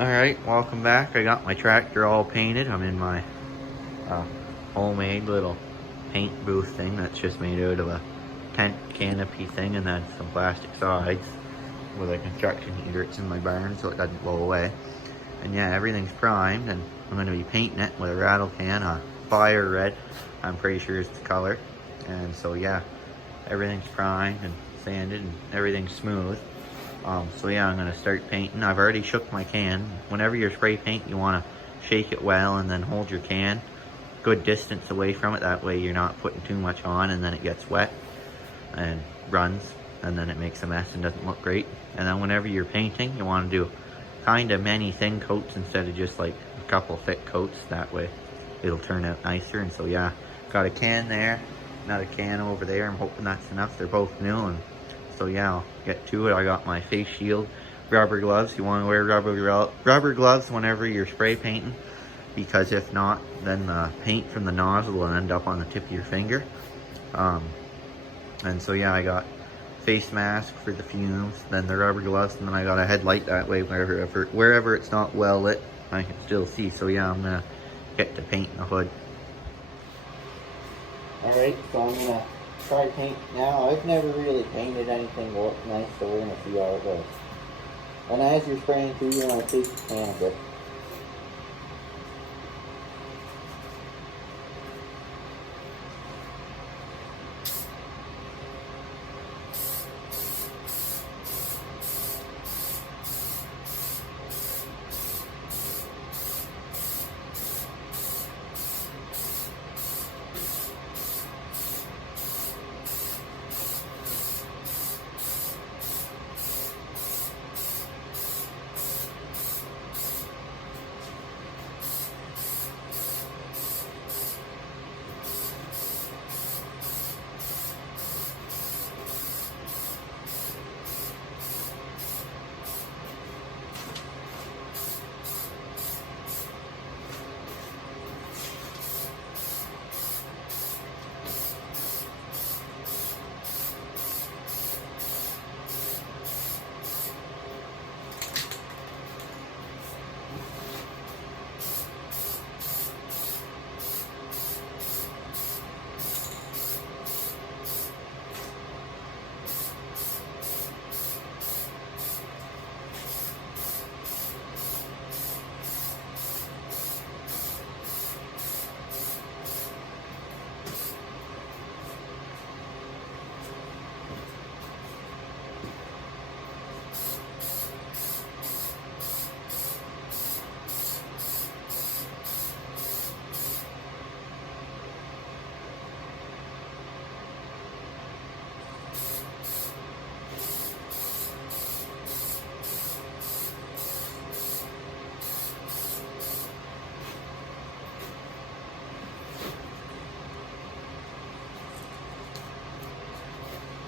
Alright, welcome back. I got my tractor all painted. I'm in my homemade little paint booth thing that's just made out of a tent canopy thing and then some plastic sides with a construction heater. It's in my barn so it doesn't blow away. And yeah, everything's primed and I'm going to be painting it with a rattle can, a fire red. I'm pretty sure it's the color. And so yeah, everything's primed and sanded and everything's smooth. So yeah, I'm gonna start painting. I've already shook my can. Whenever you spray paint, you wanna shake it well and then hold your can good distance away from it. That way you're not putting too much on and then it gets wet and runs and then it makes a mess and doesn't look great. And then whenever you're painting, you wanna do kind of many thin coats instead of just like a couple thick coats. That way it'll turn out nicer. And so yeah, got a can there, another can over there. I'm hoping that's enough. They're both new. And so yeah, I'll get to it. I got my face shield, rubber gloves. You want to wear rubber gloves whenever you're spray painting, because if not, then the paint from the nozzle will end up on the tip of your finger. And so yeah, I got face mask for the fumes, then the rubber gloves, and then I got a headlight. That way wherever it's not well lit, I can still see. So yeah, I'm gonna get to painting the hood. Alright, so I'm gonna try paint now. I've never really painted anything that looks nice, so we're gonna see how it goes. And as you're spraying too, you wanna take your can a bit.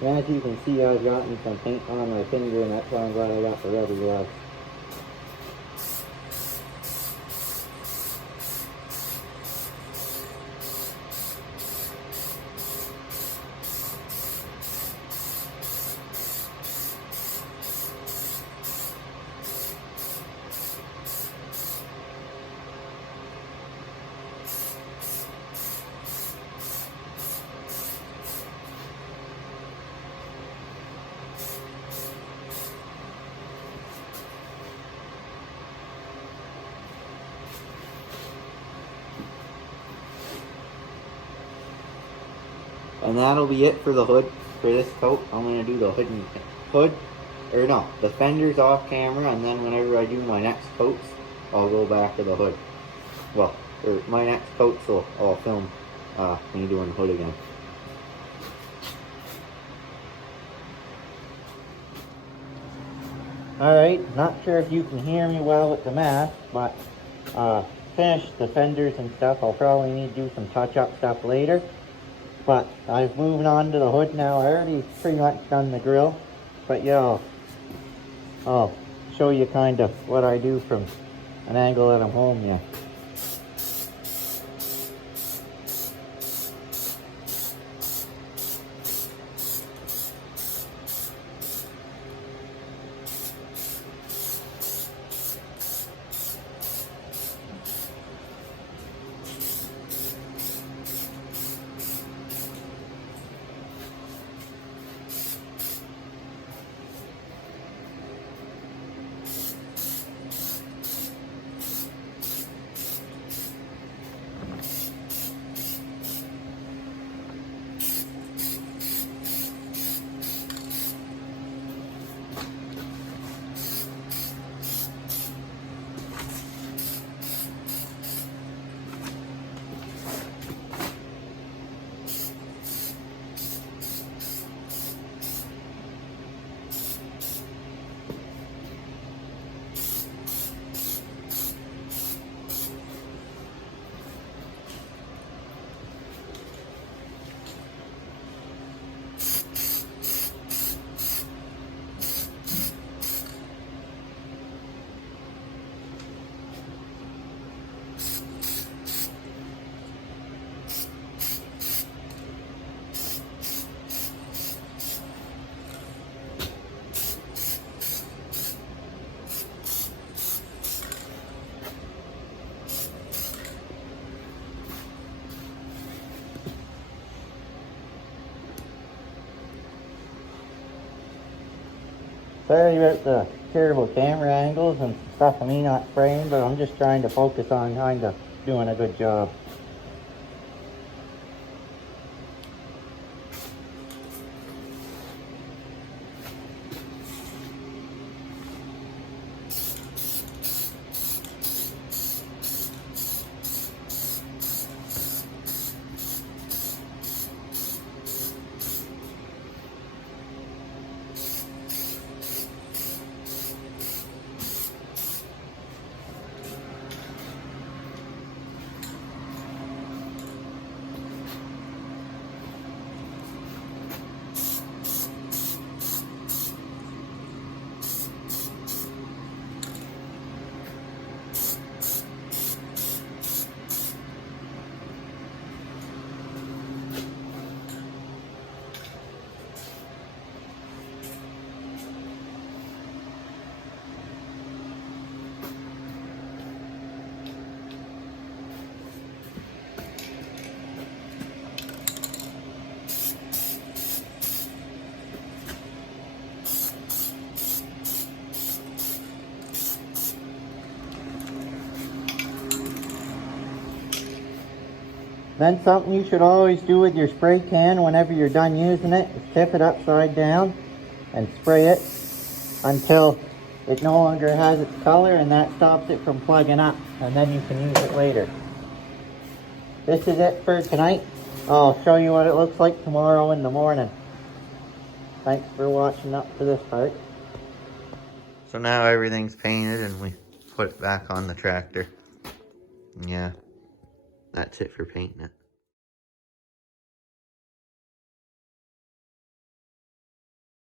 As you can see, I've gotten some paint on my finger, and that's why I'm glad I got the rubber gloves. And that'll be it for the hood for this coat. I'm going to do the the fenders off camera, and then whenever I do my next coats, I'll go back to the hood. Well, my next coat, so I'll film me doing the hood again. Alright, not sure if you can hear me well with the mask, but finished the fenders and stuff. I'll probably need to do some touch-up stuff later. But I've moved on to the hood now. I already pretty much done the grill. But yeah, I'll show you kind of what I do from an angle that I'm home, yeah. Sorry about the terrible camera angles and stuff of me not spraying, but I'm just trying to focus on kind of doing a good job. Then something you should always do with your spray can whenever you're done using it is tip it upside down and spray it until it no longer has its color, and that stops it from plugging up, and then you can use it later. This is it for tonight. I'll show you what it looks like tomorrow in the morning. Thanks for watching up to this part. So now everything's painted and we put it back on the tractor. Yeah, that's it for painting it.